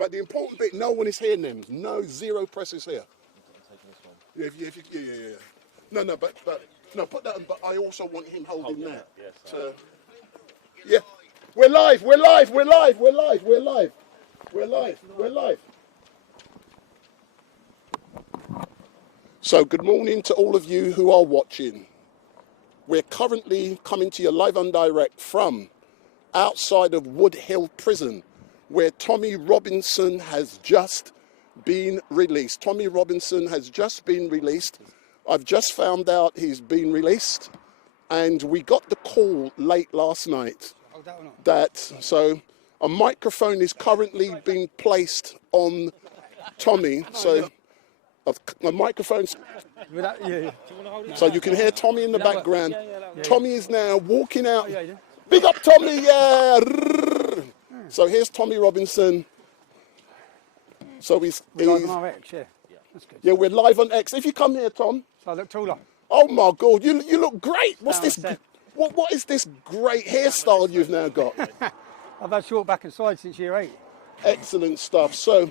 But the important bit, no one is here, Nims. No, zero press is here. Yeah, yeah. No, but put that. But I also want him holding that. Yeah, we're live. So good morning to all of you who are watching. We're currently coming to you live and direct from outside of Woodhill Prison, where Tommy Robinson has just been released. Tommy Robinson has just been released. I've just found out he's been released, and we got the call late last night so a microphone is currently being placed on Tommy. So a microphone, so you can hear Tommy in the background. Tommy is now walking out. Big up Tommy, yeah. So here's Tommy Robinson. So he's live on our X, yeah. That's good. Yeah, we're live on X. If you come here, Tom. So I look taller. Oh my God, you look great. What's this? What is this great hairstyle you've now got? I've had short back and side since year 8. Excellent stuff. So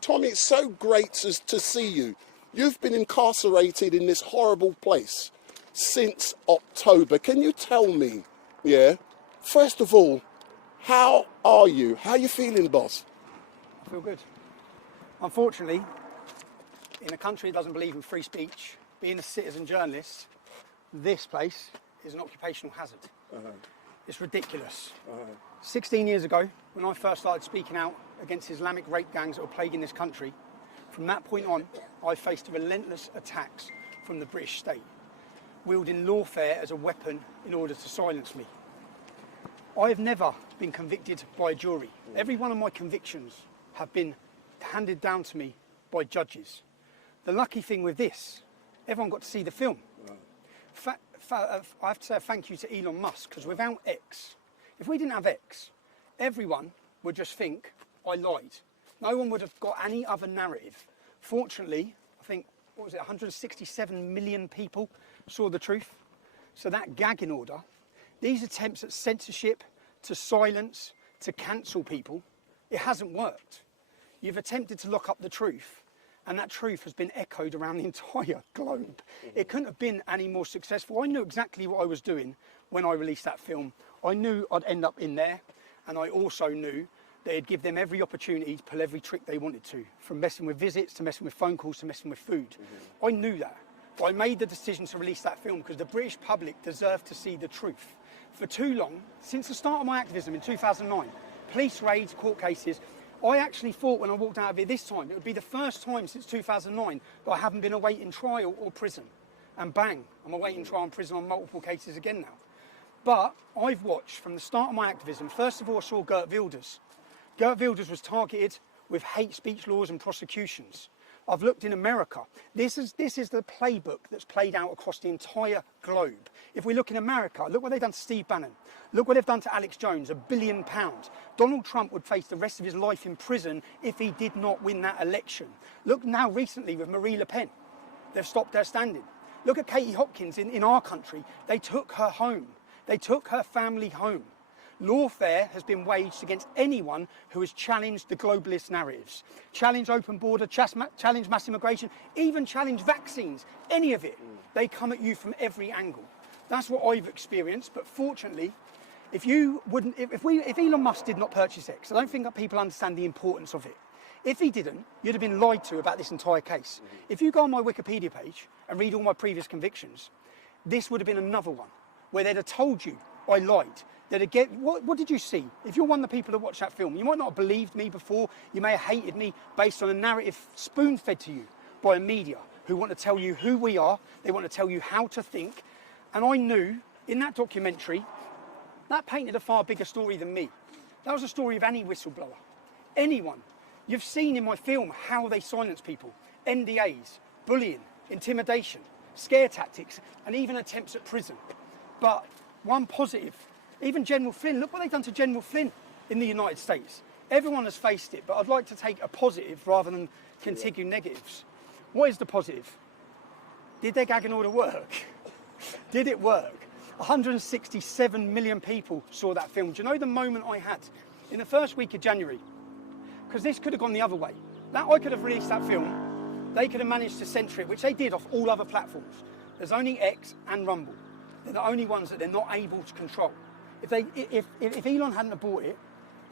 Tommy, it's so great to see you. You've been incarcerated in this horrible place since October. Can you tell me, first of all, how are you? How are you feeling, boss? I feel good. Unfortunately, in a country that doesn't believe in free speech, being a citizen journalist, this place is an occupational hazard. It's ridiculous. 16 years ago, when I first started speaking out against Islamic rape gangs that were plaguing this country, from that point on, I faced relentless attacks from the British state, wielding lawfare as a weapon in order to silence me. I have never been convicted by a jury. Every one of my convictions have been handed down to me by judges. The lucky thing with this, everyone got to see the film. I have to say a thank you to Elon Musk, because without X, if we didn't have X, everyone would just think I lied. No one would have got any other narrative. Fortunately, I think, 167 million people saw the truth. So that gagging order, these attempts at censorship, to silence, to cancel people, it hasn't worked. You've attempted to lock up the truth, and that truth has been echoed around the entire globe. It couldn't have been any more successful. I knew exactly what I was doing when I released that film. I knew I'd end up in there, and I also knew that it'd give them every opportunity to pull every trick they wanted to, from messing with visits, to messing with phone calls, to messing with food. I knew that. But I made the decision to release that film because the British public deserved to see the truth. For too long, since the start of my activism in 2009, police raids, court cases, I actually thought when I walked out of it this time, it would be the first time since 2009 that I haven't been awaiting trial or prison. And bang, I'm awaiting trial and prison on multiple cases again now. But I've watched from the start of my activism, first of all I saw Geert Wilders. Geert Wilders was targeted with hate speech laws and prosecutions. I've looked in America. This is the playbook that's played out across the entire globe. If we look in America, look what they've done to Steve Bannon. Look what they've done to Alex Jones, £1 billion. Donald Trump would face the rest of his life in prison if he did not win that election. Look now recently with Marie Le Pen. They've stopped her standing. Look at Katie Hopkins in our country. They took her home. They took her family home. Lawfare has been waged against anyone who has challenged the globalist narratives, challenged open border, challenged mass immigration, even challenged vaccines, any of it. They come at you from every angle. That's what I've experienced, but fortunately, if Elon Musk did not purchase X, I don't think that people understand the importance of it. If he didn't, you'd have been lied to about this entire case. If you go on my Wikipedia page and read all my previous convictions, this would have been another one where they'd have told you I lied. What did you see? If you're one of the people that watched that film, you might not have believed me before. You may have hated me based on a narrative spoon-fed to you by a media who want to tell you who we are. They want to tell you how to think. And I knew in that documentary, that painted a far bigger story than me. That was a story of any whistleblower, anyone. You've seen in my film how they silence people, NDAs, bullying, intimidation, scare tactics, and even attempts at prison. But one positive, even General Flynn, look what they've done to General Flynn in the United States. Everyone has faced it, but I'd like to take a positive rather than continue negatives. What is the positive? Did their gagging order work? Did it work? 167 million people saw that film. Do you know the moment I had? In the first week of January, because this could have gone the other way. I could have released that film, they could have managed to censor it, which they did off all other platforms. There's only X and Rumble. They're the only ones that they're not able to control. If Elon hadn't have bought it,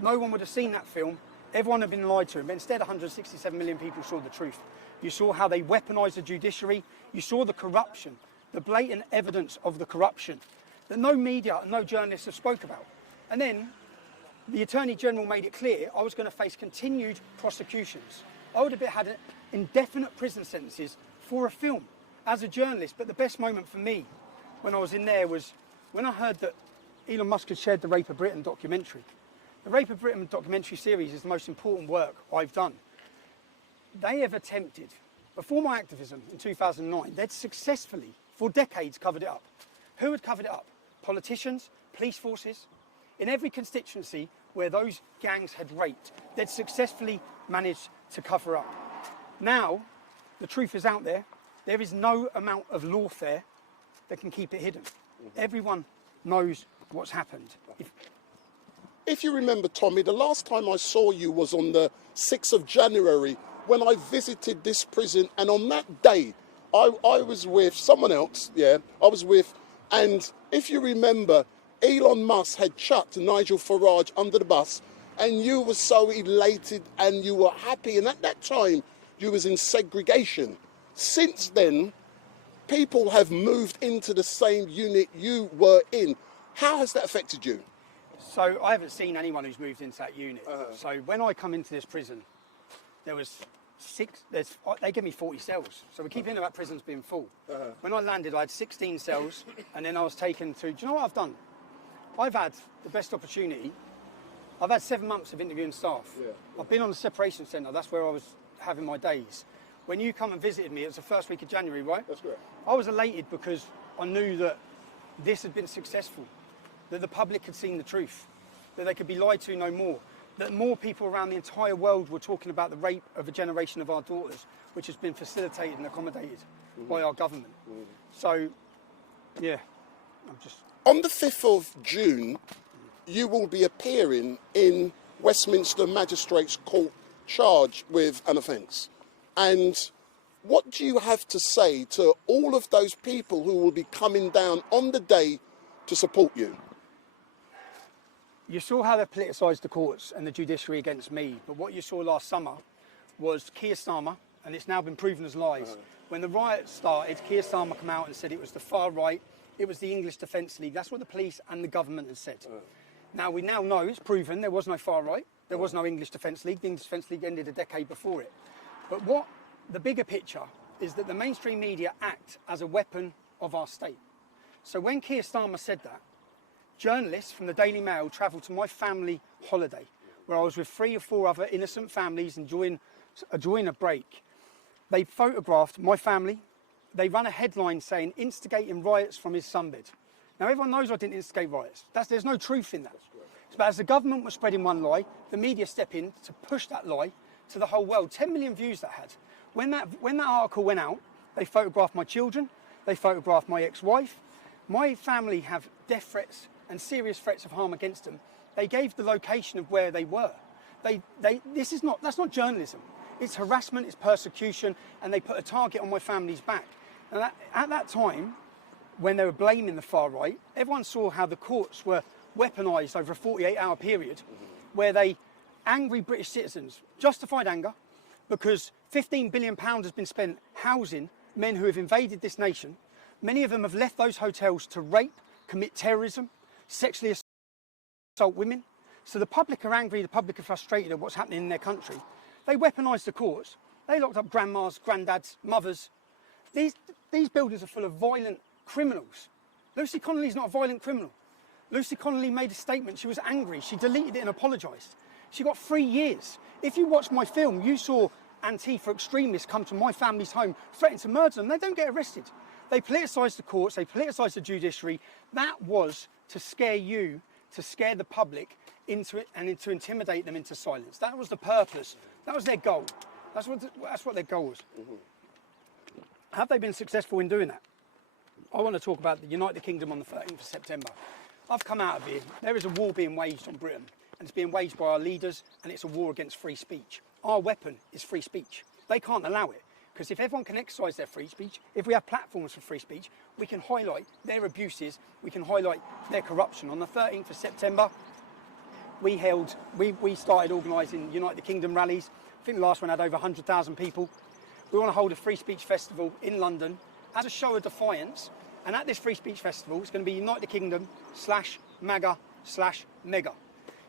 no one would have seen that film. Everyone had been lied to him, but instead 167 million people saw the truth. You saw how they weaponised the judiciary. You saw the corruption, the blatant evidence of the corruption that no media, no journalists have spoke about. And then the Attorney General made it clear I was going to face continued prosecutions. I would have had indefinite prison sentences for a film as a journalist. But the best moment for me when I was in there was when I heard that Elon Musk had shared the Rape of Britain documentary. The Rape of Britain documentary series is the most important work I've done. They have attempted, before my activism in 2009, they'd successfully, for decades, covered it up. Who had covered it up? Politicians, police forces. In every constituency where those gangs had raped, they'd successfully managed to cover up. Now, the truth is out there. There is no amount of lawfare that can keep it hidden. Everyone knows what's happened. If you remember, Tommy, the last time I saw you was on the 6th of January when I visited this prison, and on that day, I was with someone else, and if you remember, Elon Musk had chucked Nigel Farage under the bus, and you were so elated and you were happy, and at that time, you was in segregation. Since then, people have moved into the same unit you were in. How has that affected you? So I haven't seen anyone who's moved into that unit. So when I come into this prison, there was they gave me 40 cells. So we keep hearing about prisons being full. When I landed, I had 16 cells, and then I was taken to, do you know what I've done? I've had the best opportunity. I've had 7 months of interviewing staff. I've been on the separation centre. That's where I was having my days. When you come and visited me, it was the first week of January, right? That's correct. I was elated because I knew that this had been successful, that the public had seen the truth, that they could be lied to no more, that more people around the entire world were talking about the rape of a generation of our daughters, which has been facilitated and accommodated by our government. So, yeah, I'm just... On the 5th of June, you will be appearing in Westminster Magistrates Court charged with an offence. And what do you have to say to all of those people who will be coming down on the day to support you? You saw how they politicised the courts and the judiciary against me, but what you saw last summer was Keir Starmer, and it's now been proven as lies. When the riot started, Keir Starmer came out and said it was the far right, it was the English Defence League. That's what the police and the government has said. Now, we now know, it's proven, there was no far right, there was no English Defence League. The English Defence League ended a decade before it. But what the bigger picture is that the mainstream media act as a weapon of our state. So when Keir Starmer said that, journalists from the Daily Mail travelled to my family holiday, where I was with 3 or 4 other innocent families enjoying a break. They photographed my family. They ran a headline saying, instigating riots from his sunbed. Now, everyone knows I didn't instigate riots. There's no truth in that. But as the government was spreading one lie, the media stepped in to push that lie to the whole world. 10 million views that had. When that article went out, they photographed my children. They photographed my ex-wife. My family have death threats and serious threats of harm against them. They gave the location of where they were. That's not journalism. It's harassment, it's persecution, and they put a target on my family's back. And at that time, when they were blaming the far right, everyone saw how the courts were weaponised over a 48-hour period, where angry British citizens, justified anger, because £15 billion has been spent housing men who have invaded this nation. Many of them have left those hotels to rape, commit terrorism, sexually assault women. So the public are angry, the public are frustrated at what's happening in their country. They weaponised the courts. They locked up grandmas, granddads, mothers. These buildings are full of violent criminals. Lucy Connolly's not a violent criminal. Lucy Connolly made a statement. She was angry. She deleted it and apologised. She got 3 years. If you watch my film, you saw Antifa extremists come to my family's home, threaten to murder them. They don't get arrested. They politicised the courts. They politicised the judiciary. That was to scare you, to scare the public into it and to intimidate them into silence. That was the purpose. That was their goal. That's what their goal was. Have they been successful in doing that? I want to talk about the United Kingdom on the 13th of September. I've come out of here. There is a war being waged on Britain. and it's being waged by our leaders, and it's a war against free speech. Our weapon is free speech. They can't allow it, because if everyone can exercise their free speech, if we have platforms for free speech, we can highlight their abuses, we can highlight their corruption. On the 13th of September, we started organising United Kingdom rallies. I think the last one had over 100,000 people. We want to hold a free speech festival in London as a show of defiance. And at this free speech festival, it's going to be United Kingdom /MAGA/Mega.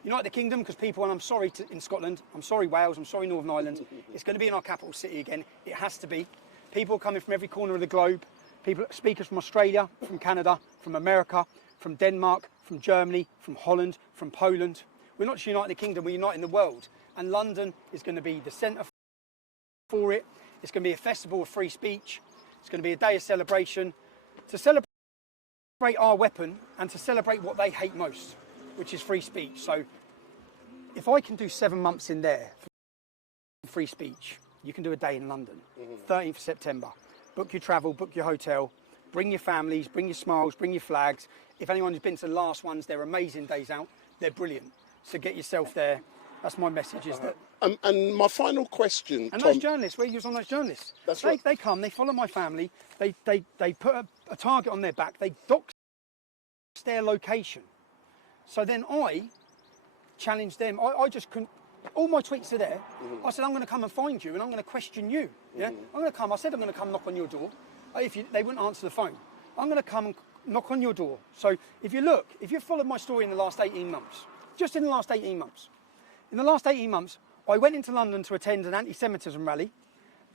United Kingdom, because people, and I'm sorry in Scotland, I'm sorry Wales, I'm sorry Northern Ireland, it's going to be in our capital city again. It has to be. People are coming from every corner of the globe. Speakers from Australia, from Canada, from America, from Denmark, from Germany, from Holland, from Poland. We're not just uniting the kingdom, we're uniting the world. And London is going to be the centre for it. It's going to be a festival of free speech. It's going to be a day of celebration, to celebrate our weapon and to celebrate what they hate most, which is free speech. So if I can do 7 months in there for free speech, you can do a day in London, 13th of September. Book your travel, book your hotel, bring your families, bring your smiles, bring your flags. If anyone's been to the last ones, they're amazing days out. They're brilliant. So get yourself there. That's my message, is that... And my final question, and Tom... those journalists, where you on those journalists? That's right. They come, they follow my family, they put a target on their back, they dox their location. So then I challenge them. I just couldn't... All my tweets are there. I said, I'm going to come and find you and I'm going to question you. Yeah, I'm going to come. I said I'm going to come knock on your door. They wouldn't answer the phone. I'm going to come and knock on your door. So if you look, if you've followed my story in the last 18 months, just in the last 18 months, in the last 18 months, I went into London to attend an anti-Semitism rally,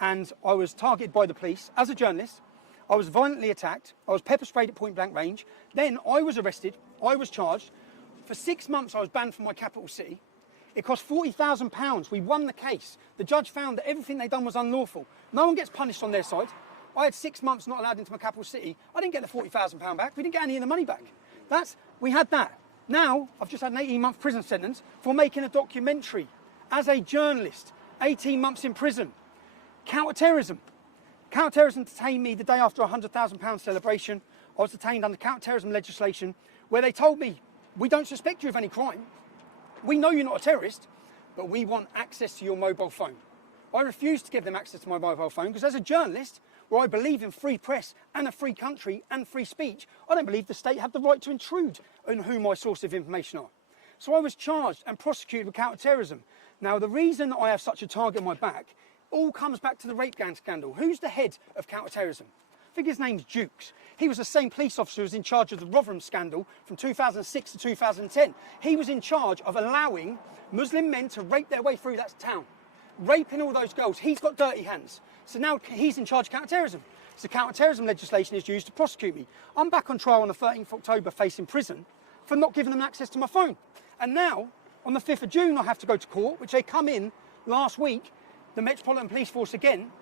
and I was targeted by the police as a journalist. I was violently attacked. I was pepper sprayed at point blank range. Then I was arrested. I was charged. For 6 months, I was banned from my capital city. It cost £40,000. We won the case. The judge found that everything they'd done was unlawful. No one gets punished on their side. I had 6 months not allowed into my capital city. I didn't get the £40,000 back. We didn't get any of the money back. We had that. Now, I've just had an 18-month prison sentence for making a documentary as a journalist. 18 months in prison. Counter-terrorism. Counter-terrorism detained me the day after a £100,000 celebration. I was detained under counter-terrorism legislation, where they told me, we don't suspect you of any crime. We know you're not a terrorist, but we want access to your mobile phone. I refused to give them access to my mobile phone because as a journalist, where I believe in free press and a free country and free speech, I don't believe the state had the right to intrude on who my source of information are. So I was charged and prosecuted with counter-terrorism. Now, the reason that I have such a target on my back all comes back to the rape gang scandal. Who's the head of counter-terrorism? I think his name's Dukes. He was the same police officer who was in charge of the Rotherham scandal from 2006 to 2010. He was in charge of allowing Muslim men to rape their way through that town, raping all those girls. He's got dirty hands. So now he's in charge of counter-terrorism. So counter-terrorism legislation is used to prosecute me. I'm back on trial on the 13th of October facing prison for not giving them access to my phone. And now, on the 5th of June, I have to go to court, which they come in last week, the Metropolitan Police Force again,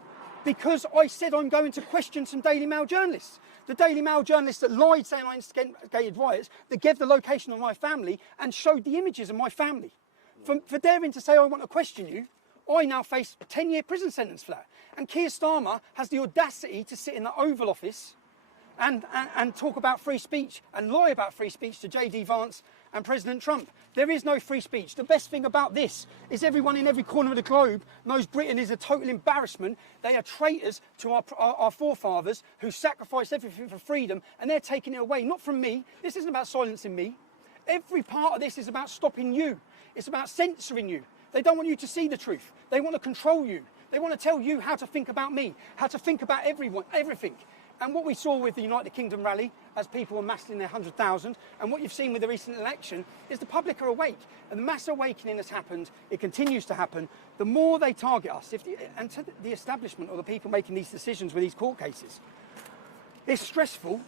because I said I'm going to question some Daily Mail journalists. The Daily Mail journalists that lied saying I instigated riots, that gave the location of my family and showed the images of my family. For daring to say I want to question you, I now face a 10-year prison sentence for that. And Keir Starmer has the audacity to sit in the Oval Office and talk about free speech and lie about free speech to J.D. Vance and President Trump. There is no free speech. The best thing about this is everyone in every corner of the globe knows Britain is a total embarrassment. They are traitors to our forefathers who sacrificed everything for freedom, and they're taking it away, not from me. This isn't about silencing me. Every part of this is about stopping you. It's about censoring you. They don't want you to see the truth. They want to control you. They want to tell you how to think about me, how to think about everyone, everything. And what we saw with the United Kingdom rally, as people were massing their 100,000, and what you've seen with the recent election, is the public are awake. And the mass awakening has happened. It continues to happen. The more they target us, and to the establishment or the people making these decisions with these court cases, it's stressful,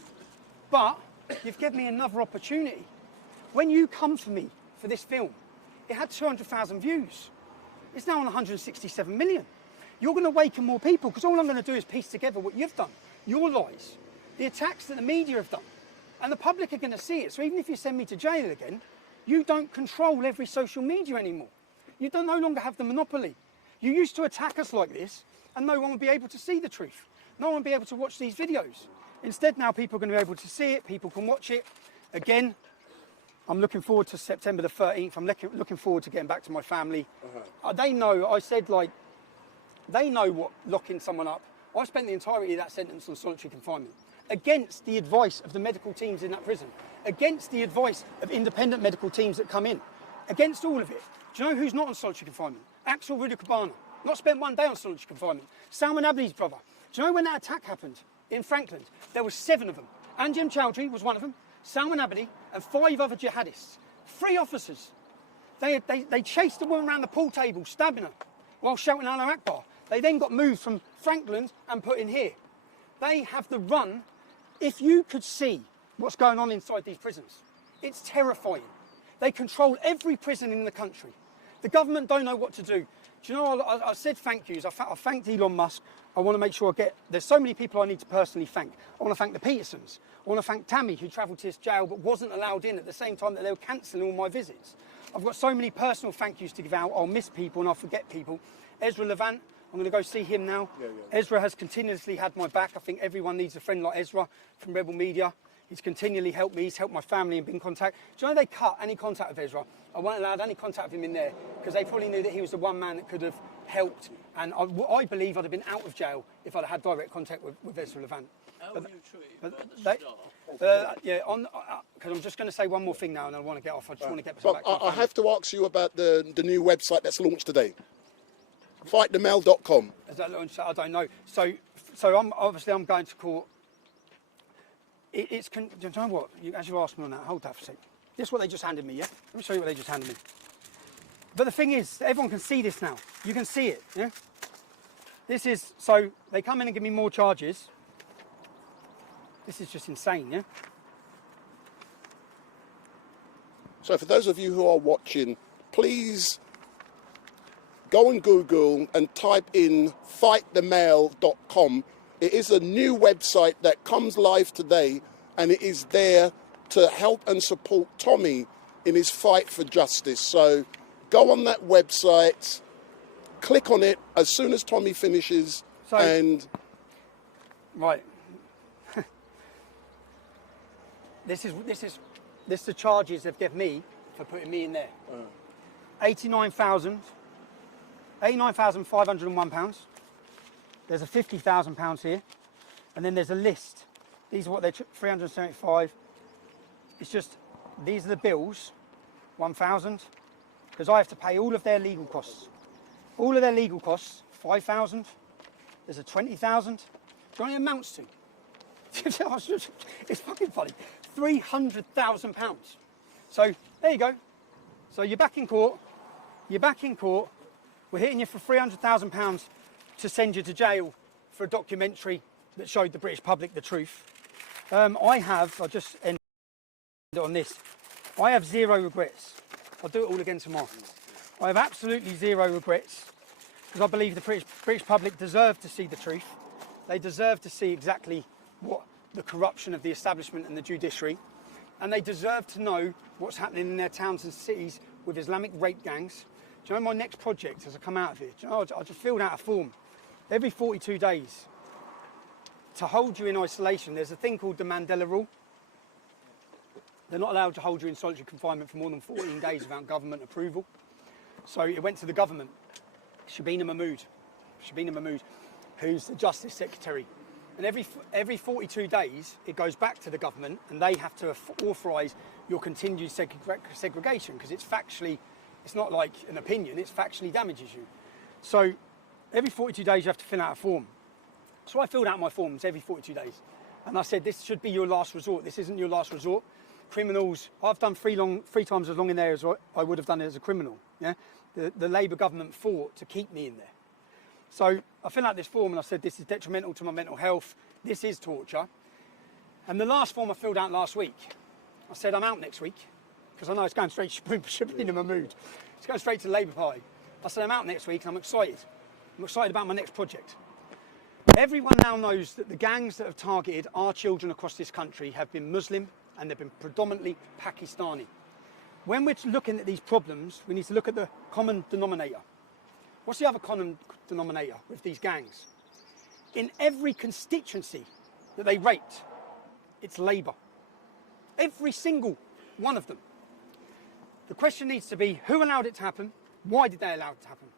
but you've given me another opportunity. When you come for me for this film, it had 200,000 views. It's now on 167 million. You're going to awaken more people, because all I'm going to do is piece together what you've done. Your lies, the attacks that the media have done, and the public are going to see it. So even if you send me to jail again, you don't control every social media anymore. You no longer have the monopoly. You used to attack us like this, and no one would be able to see the truth. No one would be able to watch these videos. Instead, now people are going to be able to see it, people can watch it. Again, I'm looking forward to September the 13th. I'm looking forward to getting back to my family. They know, I said, like, they know what locking someone up. I spent the entirety of that sentence on solitary confinement, against the advice of the medical teams in that prison, against the advice of independent medical teams that come in, against all of it. Do you know who's not on solitary confinement? Axel Rudakabana, not spent one day on solitary confinement. Salman Abdi's brother. Do you know when that attack happened in Franklin? There were 7 of them. Anjem Chowdhury was one of them, Salman Abdi, and 5 other jihadists. 3 officers. They chased the woman around the pool table, stabbing her, while shouting Allah Akbar. They then got moved from Franklin and put in here. They have the run. If you could see what's going on inside these prisons, it's terrifying. They control every prison in the country. The government don't know what to do. Do you know, I said thank yous. I thanked Elon Musk. I want to make sure there's so many people I need to personally thank. I want to thank the Petersons. I want to thank Tammy, who travelled to this jail but wasn't allowed in at the same time that they were cancelling all my visits. I've got so many personal thank yous to give out. I'll miss people and I'll forget people. Ezra Levant, I'm going to go see him now. Ezra has continuously had my back. I think everyone needs a friend like Ezra from Rebel Media. He's continually helped me. He's helped my family and been in contact. Do you know they cut any contact with Ezra? I wasn't allowed any contact with him in there because they probably knew that he was the one man that could have helped. And I believe I'd have been out of jail if I'd had direct contact with Ezra Levant. How were you treated by the staff? Because I'm just going to say one more thing now and I want to get off. I just want to get back to my I have to ask you about the new website that's launched today. FightTheMail.com. Is that launched? I don't know. So I'm going to court. Do you know what? As you asked me on that, hold that for a sec. This is what they just handed me, yeah? Let me show you what they just handed me. But the thing is, everyone can see this now. You can see it, yeah? This is, so they come in and give me more charges. This is just insane, yeah? So for those of you who are watching, please go on Google and type in FightTheMail.com. It is a new website that comes live today, and it is there to help and support Tommy in his fight for justice. So go on that website, click on it as soon as Tommy finishes, and... Right. This is the charges they've given me for putting me in there. £89,501. There's a £50,000 here, and then there's a list. These are what they're 375. It's just these are the bills, 1,000, because I have to pay all of their legal costs. All of their legal costs, 5,000. There's a 20,000. Do you know what it amounts to? It's fucking funny. £300,000. So there you go. So you're back in court. You're back in court. We're hitting you for £300,000 to send you to jail for a documentary that showed the British public the truth. I'll just end on this. I have 0 regrets. I'll do it all again tomorrow. I have absolutely 0 regrets because I believe the British public deserve to see the truth. They deserve to see exactly what the corruption of the establishment and the judiciary, and they deserve to know what's happening in their towns and cities with Islamic rape gangs. Do you know my next project as I come out of it? Do you know, I just filled out a form. Every 42 days, to hold you in isolation, there's a thing called the Mandela Rule. They're not allowed to hold you in solitary confinement for more than 14 days without government approval. So it went to the government. Shabina Mahmood, who's the Justice Secretary. And every 42 days, it goes back to the government and they have to authorise your continued segregation because it's factually, it's not like an opinion, it factually damages you. So every 42 days you have to fill out a form. So I filled out my forms every 42 days. And I said, this should be your last resort. This isn't your last resort. Criminals, I've done 3 times as long in there as I would have done as a criminal. Yeah? The Labour government fought to keep me in there. So I filled out this form and I said, this is detrimental to my mental health. This is torture. And the last form I filled out last week, I said, I'm out next week. Because I know it's going straight to Shabina Mahmood. It's going straight to the Labour Party. I said, I'm out next week and I'm excited. I'm excited about my next project. Everyone now knows that the gangs that have targeted our children across this country have been Muslim and they've been predominantly Pakistani. When we're looking at these problems, we need to look at the common denominator. What's the other common denominator with these gangs? In every constituency that they rate, it's Labour. Every single one of them. The question needs to be, who allowed it to happen? Why did they allow it to happen?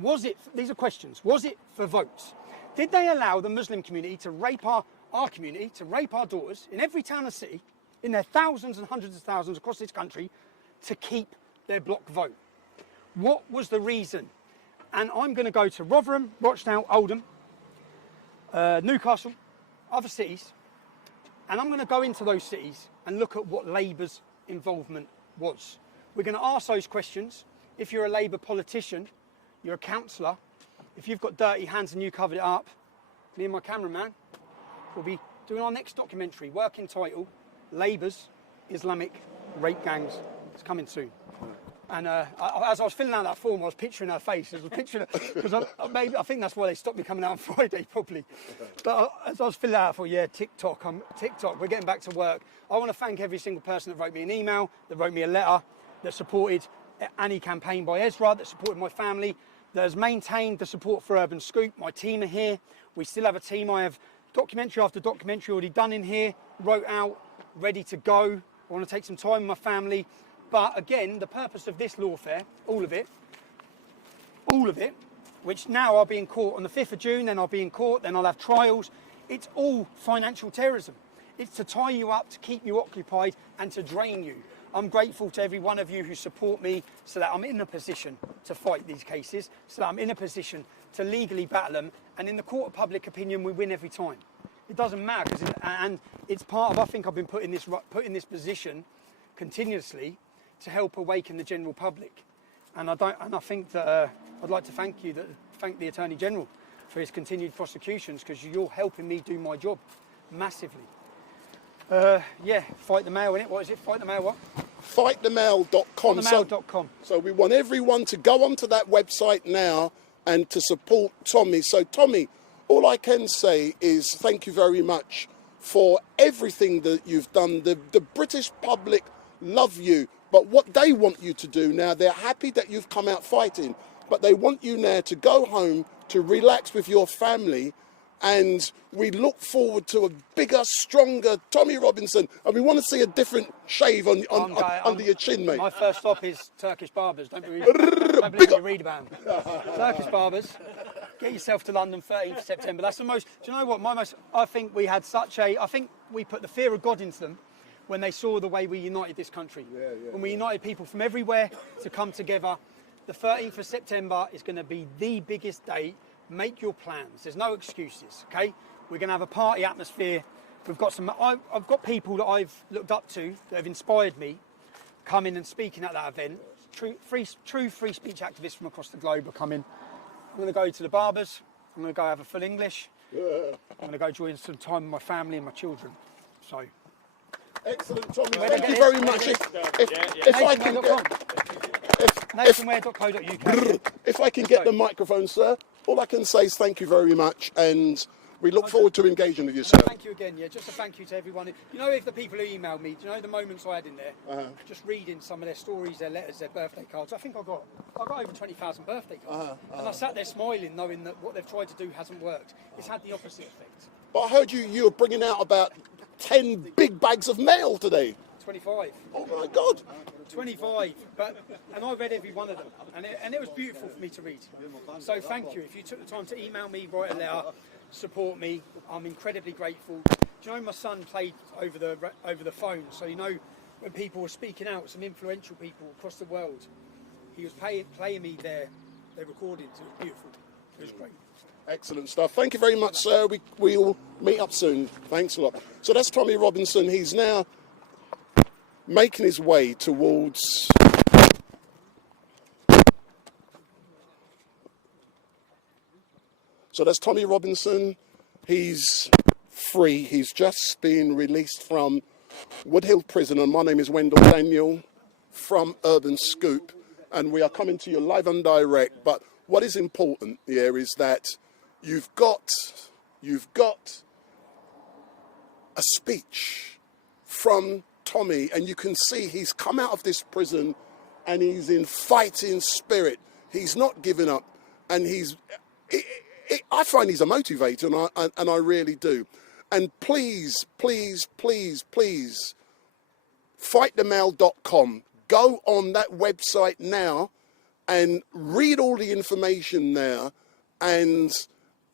Was it, these are questions, was it for votes? Did they allow the Muslim community to rape our community, to rape our daughters in every town and city, in their thousands and hundreds of thousands across this country, to keep their block vote? What was the reason? And I'm going to go to Rotherham, Rochdale, Oldham, Newcastle, other cities, and I'm going to go into those cities and look at what Labour's involvement was. We're going to ask those questions. If you're a Labour politician, you're a councillor, if you've got dirty hands and you covered it up, me and my cameraman will be doing our next documentary, working title, Labour's Islamic Rape Gangs. It's coming soon. And as I was filling out that form, I was picturing her face. I was picturing her, because I think that's why they stopped me coming out on Friday, probably. But as I was filling out, I thought, yeah, TikTok, we're getting back to work. I want to thank every single person that wrote me an email, that wrote me a letter, that supported Annie campaign by Ezra, that supported my family, that has maintained the support for Urban Scoop. My team are here. We still have a team. I have documentary after documentary already done in here, wrote out, ready to go. I want to take some time with my family. But again, the purpose of this lawfare, all of it, which now I'll be in court on the 5th of June, then I'll be in court, then I'll have trials. It's all financial terrorism. It's to tie you up, to keep you occupied and to drain you. I'm grateful to every one of you who support me so that I'm in a position to fight these cases, so that I'm in a position to legally battle them. And in the court of public opinion, we win every time. It doesn't matter, and it's part of, I think I've been put in this position continuously to help awaken the general public. And I think that I'd like to thank the Attorney General for his continued prosecutions, because you're helping me do my job massively. Yeah, Fight the Mail, innit? What is it? Fight the Mail what? Fightthemail.com. Fightthemail.com. So we want everyone to go onto that website now and to support Tommy. So Tommy, all I can say is thank you very much for everything that you've done. The British public love you, but what they want you to do now, they're happy that you've come out fighting, but they want you now to go home, to relax with your family, and we look forward to a bigger, stronger Tommy Robinson, and we want to see a different shave under your chin, mate. My first stop is Turkish barbers. Don't believe you read about them. Turkish barbers. Get yourself to London, 13th of September. That's the most. Do you know what? I think we had I think we put the fear of God into them when they saw the way we united this country. When we united people from everywhere to come together. The 13th of September is going to be the biggest day. Make your plans. There's no excuses, okay? We're going to have a party atmosphere. We've got I've got people that I've looked up to that have inspired me coming and speaking at that event. True free speech activists from across the globe are coming. I'm going to go to the barbers. I'm going to go have a full English. I'm going to go join some time with my family and my children. So. Excellent, Tommy. Thank you very much. If I can nationware.co.uk. If I can get the microphone, sir, all I can say is thank you very much, and we look forward to engaging with you, sir. Thank you again, yeah. Just a thank you to everyone. You know, if the people who emailed me, do you know the moments I had in there? Just reading some of their stories, their letters, their birthday cards. I think I got over 20,000 birthday cards. And I sat there smiling, knowing that what they've tried to do hasn't worked. It's had the opposite effect. But I heard you were bringing out about 10 big bags of mail today. 25. Oh my God. 25, and I read every one of them, and it was beautiful for me to read. So thank you. If you took the time to email me, write a letter, support me, I'm incredibly grateful. Do you know my son played over the phone? So you know when people were speaking out, some influential people across the world, he was playing me their recordings. It was beautiful. It was great. Excellent stuff. Thank you very much, sir. We'll meet up soon. Thanks a lot. So that's Tommy Robinson. He's now making his way towards that's Tommy Robinson. He's free. He's just been released from Woodhill Prison, and my name is Wendell Daniel from Urban Scoop, and we are coming to you live and direct. But what is important here is that you've got a speech from Tommy, and you can see he's come out of this prison and he's in fighting spirit. He's not giving up, and I find he's a motivator, and I really do. And please, fightthemail.com. go on that website now and read all the information there and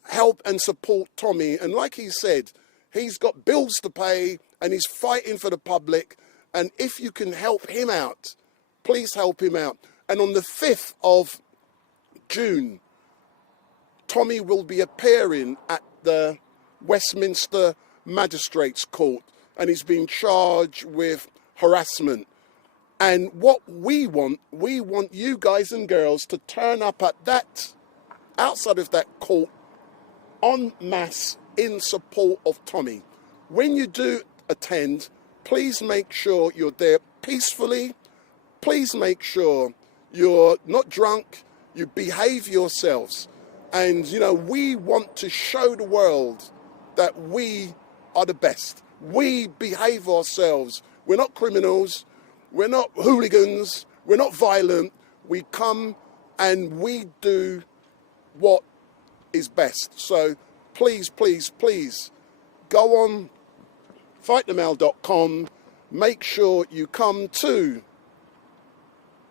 help and support Tommy. And like he said, he's got bills to pay and he's fighting for the public. And if you can help him out, please help him out. And on the 5th of June, Tommy will be appearing at the Westminster Magistrates Court, and he's been charged with harassment. And what we want you guys and girls to turn up at that, outside of that court, en masse in support of Tommy. When you do attend, please make sure you're there peacefully. Please make sure you're not drunk, you behave yourselves. And, you know, we want to show the world that we are the best. We behave ourselves. We're not criminals. We're not hooligans. We're not violent. We come and we do what is best. So please, please, please go on fightthemail.com. Make sure you come to.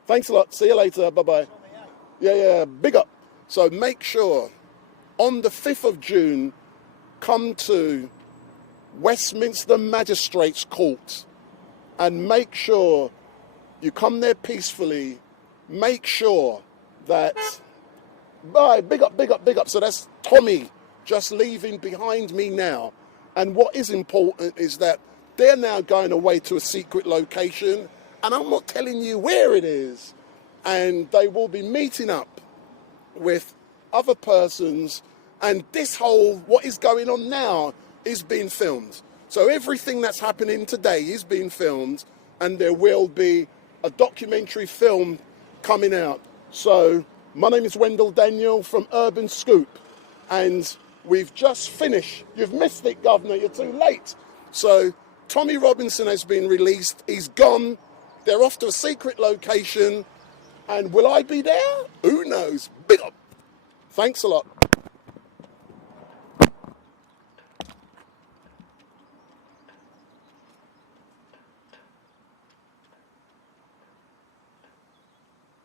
Thanks a lot. See you later. Bye-bye. Yeah, big up. So make sure on the 5th of June, come to Westminster Magistrates Court and make sure you come there peacefully. Make sure that, big up. So that's Tommy just leaving behind me now. And what is important is that they're now going away to a secret location, and I'm not telling you where it is. And they will be meeting up with other persons, and this whole, what is going on now, is being filmed. So everything that's happening today is being filmed, and there will be a documentary film coming out. So my name is Wendell Daniel from Urban Scoop, and we've just finished. You've missed it, Governor, you're too late. So Tommy Robinson has been released, he's gone, they're off to a secret location, and will I be there? Who knows? Big up. Thanks a lot.